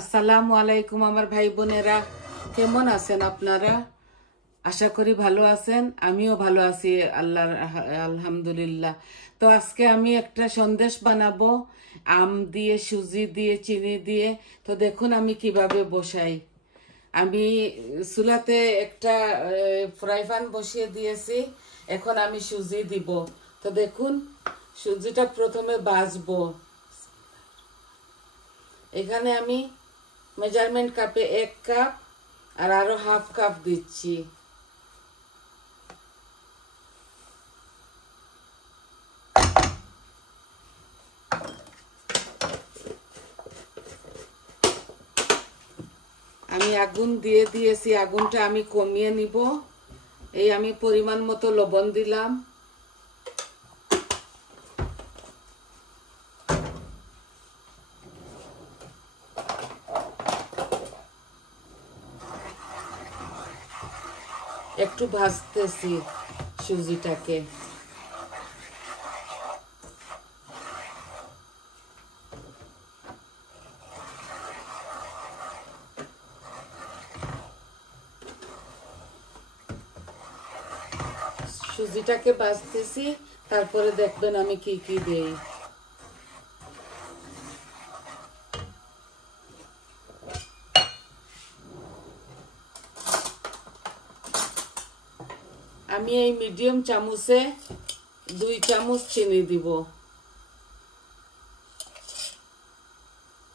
আসসালামু আলাইকুম আমার ভাই বোনেরা, কেমন আছেন আপনারা? আশা করি ভালো আছেন। আমিও ভালো আছি, আল্লাহর আলহামদুলিল্লাহ। তো আজকে আমি একটা সন্দেশ বানাবো আম দিয়ে, সুজি দিয়ে, চিনি দিয়ে। তো দেখুন আমি কিভাবে বসাই। আমি চুলাতে একটা ফ্রাই প্যান বসিয়ে দিয়েছি। এখন আমি সুজি দিব। তো দেখুন সুজিটা প্রথমে ভাজবো। এখানে আমি মেজারমেন্ট কাপে 1 কাপ আর আরো হাফ কাপ দিচ্ছি। আমি আগুন দিয়ে দিয়েছি, আগুনটা আমি কমিয়ে নিব। এই আমি পরিমাণ মতো লবণ দিলাম। একটু ভাজতেছি সুজিটাকে। সুজিটাকে ভাজতেছি, তারপরে দেখবেন আমি কি কি দেই। আমি এই মিডিয়াম চামচে 2 চামচ চিনি দিব।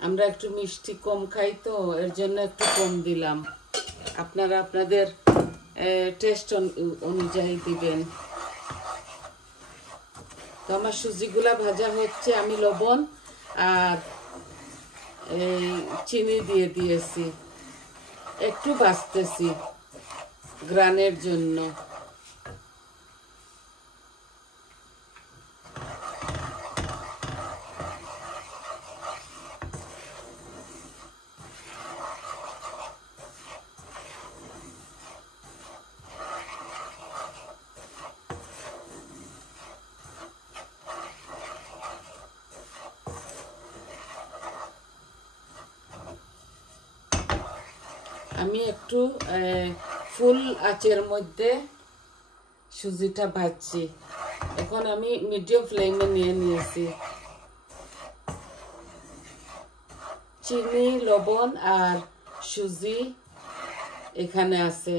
আমরা একটু মিষ্টি কম খাই, তো এর জন্য একটু কম দিলাম। আপনারা আপনাদের টেস্ট অনুযায়ী দিবেন। তো আমার সুজিগুলা ভাজা হচ্ছে। আমি লবণ আর এই চিনি দিয়ে দিয়েছি, একটু ভাজতেছি গ্রানের জন্য। আমি একটু ফুল আঁচের মধ্যে সুজিটা ভাজছি। এখন আমি মিডিয়াম ফ্লেমে নিয়ে নিয়েছি। চিনি, লবণ আর সুজি এখানে আছে।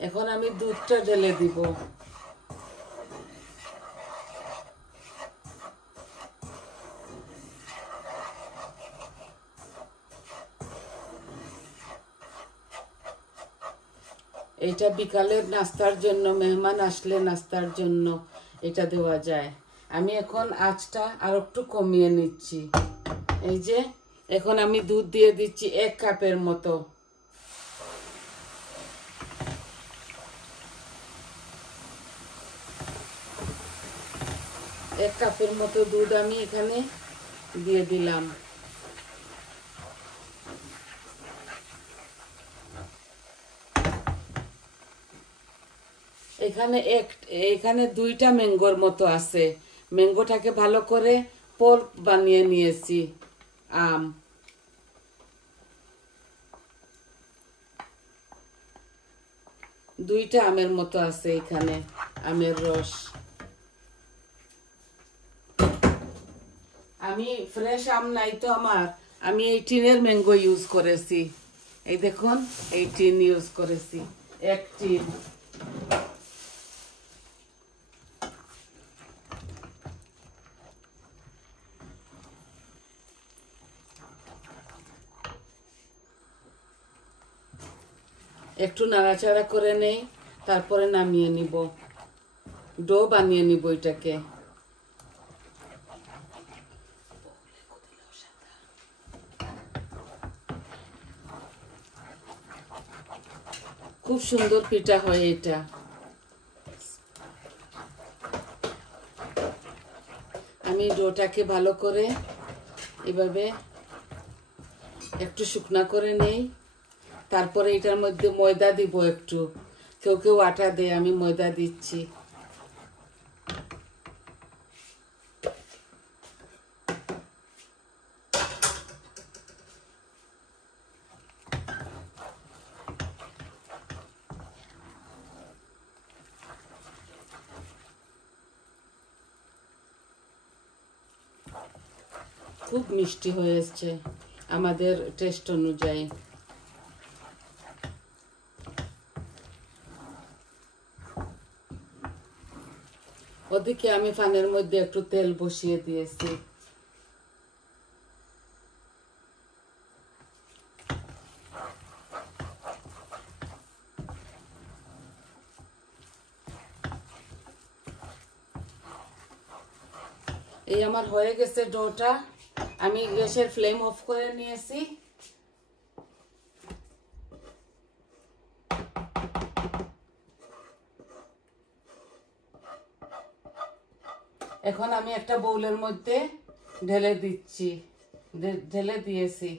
এখন আমি দুধটা ঢেলে দিব। এটা বিকালের নাস্তার জন্য, মেহমান আসলে নাস্তার জন্য এটা দেওয়া যায়। আমি এখন আঁচটা আর একটু কমিয়ে নিচ্ছি। এই যে এখন আমি দুধ দিয়ে দিচ্ছি 1 কাপের মতো। এক কাপের মতো দুধ আমি এখানে দিয়ে দিলাম। এখানে 2টা ম্যাঙ্গোর মতো আছে। ম্যাঙ্গোটাকে ভালো করে পল্প বানিয়ে নিয়েছি। আম 2টা আমের মতো আছে এখানে, আমের রস। আমি ফ্রেশ আম নাই তো আমার, আমি এই টিনের ম্যাঙ্গো ইউজ করেছি। এই দেখুন, এই টিন ইউজ করেছি, 1 টিন। একটু নাড়াচাড়া করে নেই, তারপরে নামিয়ে নিব। ডো বানিয়ে নিব এটাকে। খুব সুন্দর পিঠা হয় এটা। আমি ডোটাকে ভালো করে এভাবে একটু শুকনা করে নেই। তারপরে এটার মধ্যে ময়দা দিব একটু। কেউ কেউ আটা দেয়, আমি ময়দা দিচ্ছি। খুব মিষ্টি হয়েছে আমাদের টেস্ট অনুযায়ী। ওদিকে আমি পানের মধ্যে একটু তেল বসিয়ে দিয়েছি। এই আমার হয়ে গেছে ডোটা। আমি গ্যাসের ফ্লেম অফ করে নিয়েছি। এখন আমি একটা বোলের মধ্যে ঢেলে দিচ্ছি, ঢেলে দিয়েছি।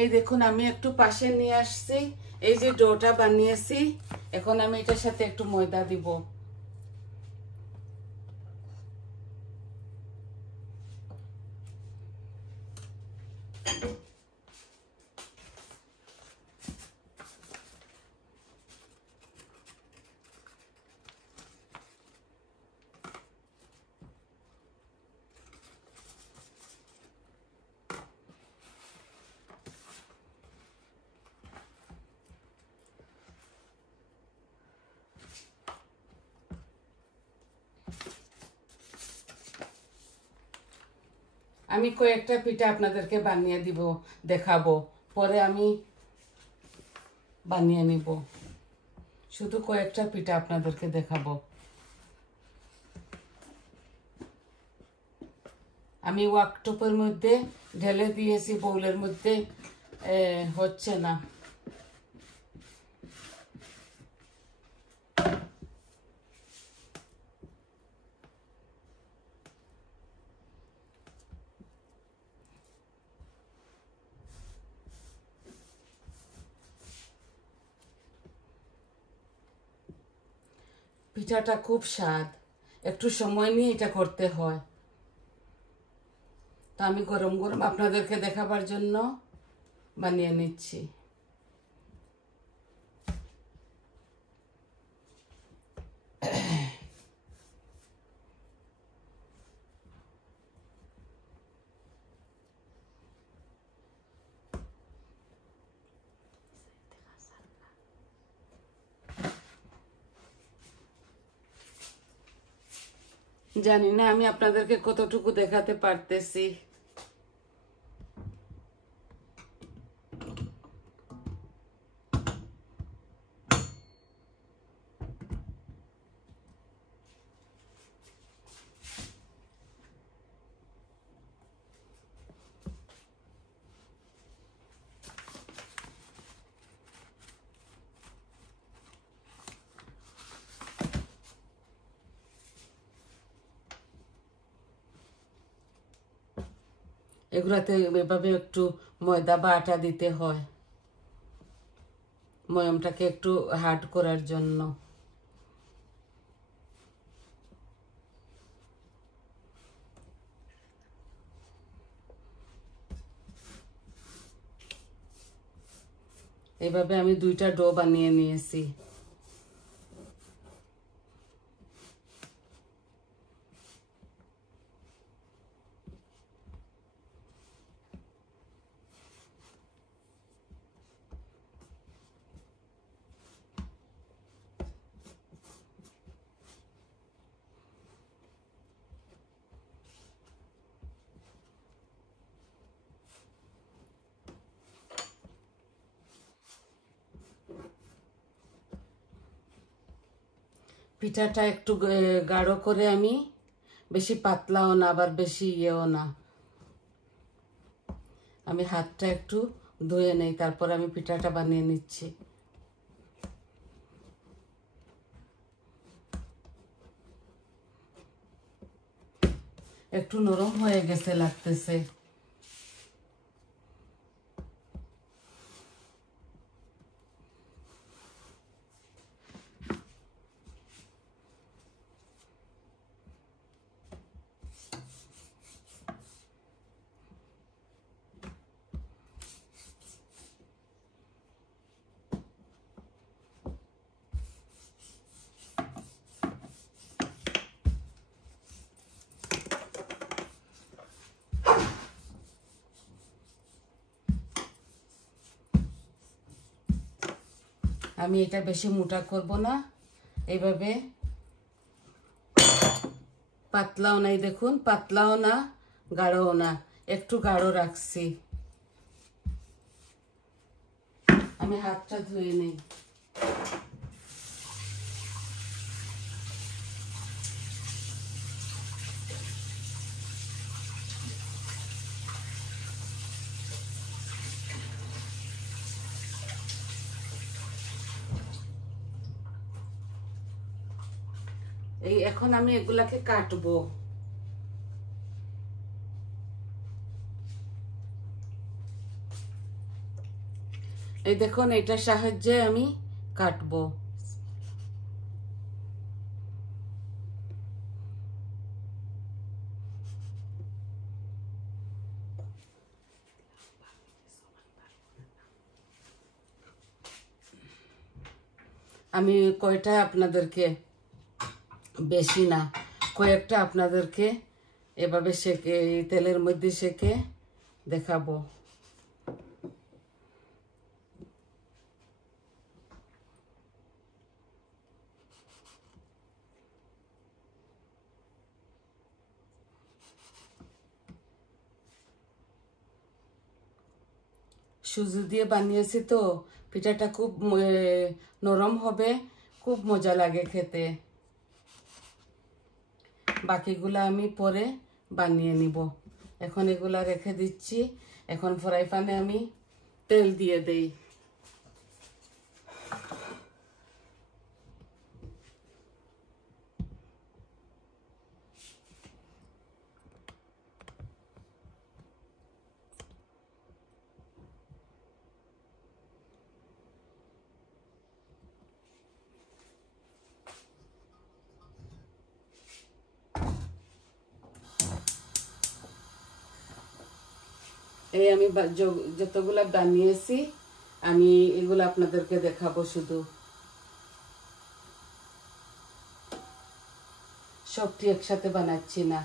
এই দেখুন আমি একটু পাশে নিয়ে আসছি। এই যে ডোটা বানিয়েছি, এখন আমি এটার সাথে একটু ময়দা দিব। আমি কয়েকটা পিঠা আপনাদেরকে বানিয়ে দিব, দেখাবো, পরে আমি বানিয়ে নিব। শুধু কয়েকটা পিঠা আপনাদেরকে দেখাবো। আমি ওয়ার্কটপের মধ্যে ঢেলে দিয়েছি, বোলের মধ্যে হচ্ছে না। পিঠাটা খুব স্বাদ, একটু সময় নিয়ে এটা করতে হয়। তো আমি গরম গরম আপনাদেরকে দেখাবার জন্য বানিয়ে নিচ্ছি। জানি না আমি আপনাদেরকে কতটুকু দেখাতে পারতেছি। এগুলাতে এভাবে একটু ময়দা বা আটা দিতে হয়, ময়মটাকে একটু হার্ড করার জন্য। এইভাবে আমি দুইটা ডো বানিয়ে নিয়েছি। পিঠাটা একটু গাঢ় করে, আমি বেশি পাতলাও না আবার বেশি ইয়েও না। আমি হাতটা একটু ধুয়ে নেই, তারপর আমি পিঠাটা বানিয়ে নিচ্ছি। একটু নরম হয়ে গেছে লাগতেছে। আমি এটা বেশি মোটা করব না, এইভাবে পাতলাও নাই, দেখুন পাতলাও না গাঢ়ও না, একটু গাঢ় রাখছি। আমি হাতটা ধুয়ে নেই। এই এখন আমি এগুলাকে কাটবো। এই দেখুন এটার সাহায্যে আমি কাটবো। আমি কয়টা আপনাদেরকে, বেশি না, কয়েকটা আপনাদেরকে এভাবে সেকে তেলের মধ্যে সেকে দেখাবো। সুজি দিয়ে বানিয়েছি তো পিঠাটা খুব নরম হবে, খুব মজা লাগে খেতে। বাকিগুলা আমি পরে বানিয়ে নিব। এখন এগুলা রেখে দিচ্ছি। এখন ফ্রাই প্যানে আমি তেল দিয়ে দেই। এই আমি যতগুলা বানিয়েছি আমি এগুলো আপনাদেরকে দেখাবো, শুধু সবটি একসাথে বানাচ্ছি না।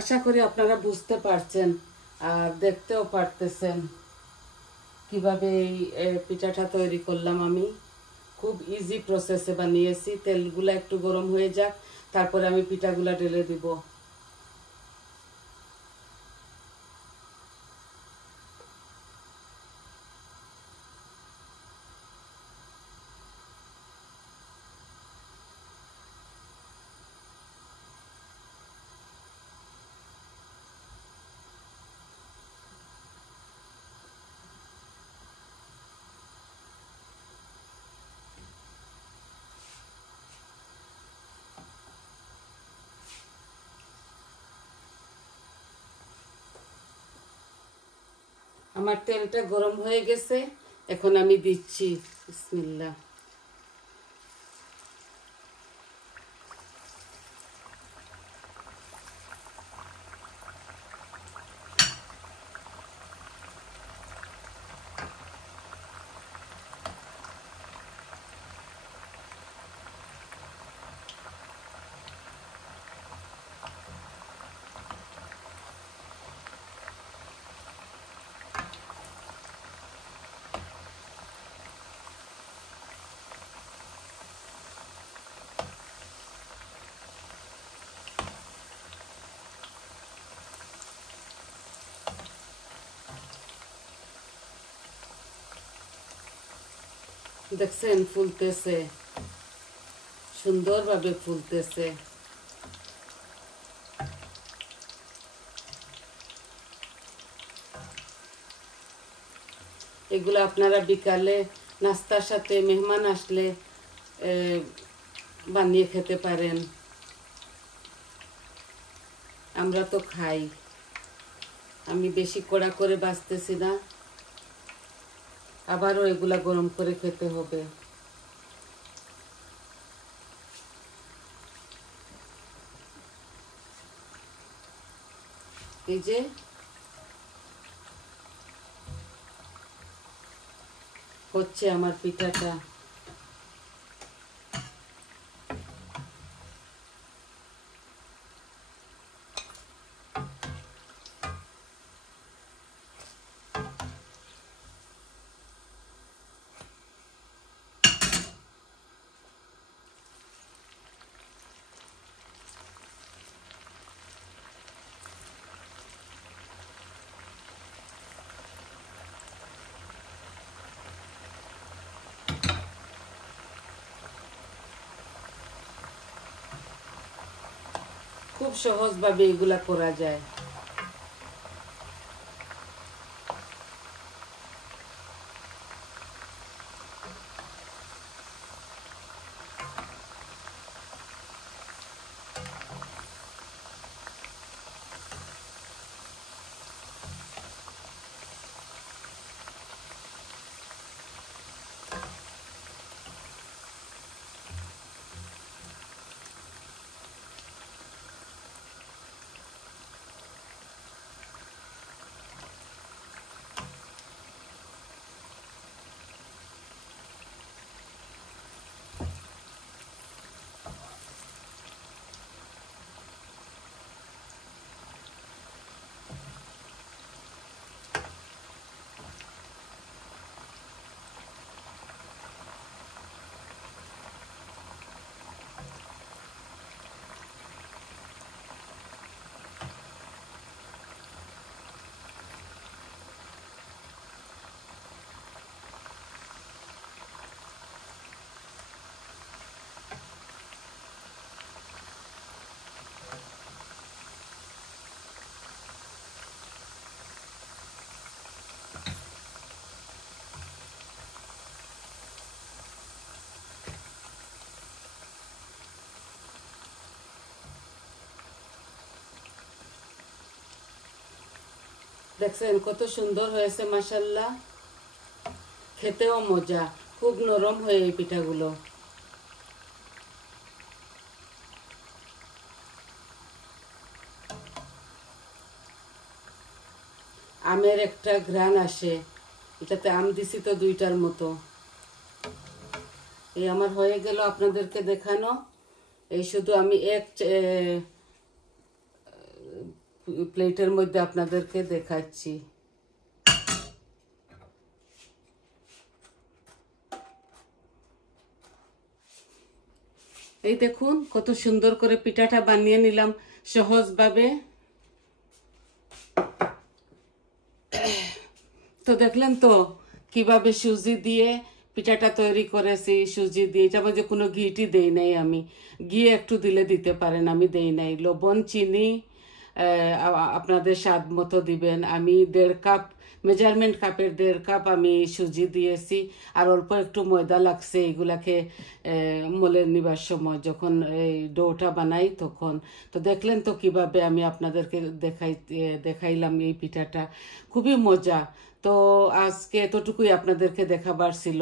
আশা করি আপনারা বুঝতে পারছেন আর দেখতেও পারতেছেন কিভাবে এই পিঠাটা তৈরি করলাম। আমি খুব ইজি প্রসেসে বানিয়েছি। তেলগুলা একটু গরম হয়ে যাক, তারপরে আমি পিঠাগুলা ঢেলে দিব। আমার তেলটা গরম হয়ে গেছে, এখন আমি দিচ্ছি। বিসমিল্লাহ। দেখছেন ফুলতেছে, সুন্দরভাবে ফুলতেছে। এগুলো আপনারা বিকালে নাস্তার সাথে মেহমান আসলে বানিয়ে খেতে পারেন। আমরা তো খাই। আমি বেশি কড়া করে বাছতেছি না, আবারও এগুলা গরম করে খেতে হবে। এই যে হচ্ছে আমার পিঠাটা। খুব সহজভাবে এগুলা করা যায়। দেখছেন কত সুন্দর হয়েছে মাশাআল্লাহ, খেতেও মজা, খুব নরম হয়ে এই পিঠাগুলো। আমের একটা ঘ্রাণ আসে, এটাতে আম দিছি তো 2টার মতো। এই আমার হয়ে গেল আপনাদেরকে দেখানো। এই শুধু আমি এক প্লেটের মধ্যে আপনাদেরকে দেখাচ্ছি। এই দেখুন কত সুন্দর করে পিঠাটা বানিয়ে নিলাম সহজভাবে। তো দেখলেন তো কিভাবে সুজি দিয়ে পিঠাটা তৈরি করেছি, সুজি দিয়ে। এটা মধ্যে কোনো ঘিটি দেই নাই আমি, ঘি একটু দিলে দিতে পারেন, আমি দেই নাই। লবণ, চিনি আপনাদের স্বাদ মতো দিবেন। আমি 1.5 কাপ, মেজারমেন্ট কাপের 1.5 কাপ আমি সুজি দিয়েছি। আর অল্প একটু ময়দা লাগছে এগুলাকে মলে নিবার সময়, যখন এই ডোটা বানাই তখন। তো দেখলেন তো কিভাবে আমি আপনাদেরকে দেখাইলাম এই পিঠাটা, খুবই মজা। তো আজকে এতটুকুই আপনাদেরকে দেখাবার ছিল।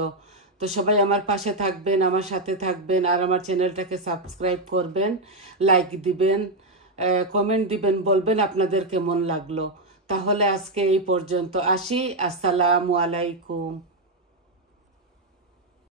তো সবাই আমার পাশে থাকবেন, আমার সাথে থাকবেন, আর আমার চ্যানেলটাকে সাবস্ক্রাইব করবেন, লাইক দিবেন, কমেন্ট দিবেন, বলবেন আপনাদের কেমন লাগলো। তাহলে আজকে এই পর্যন্ত আসি। আসসালামু আলাইকুম।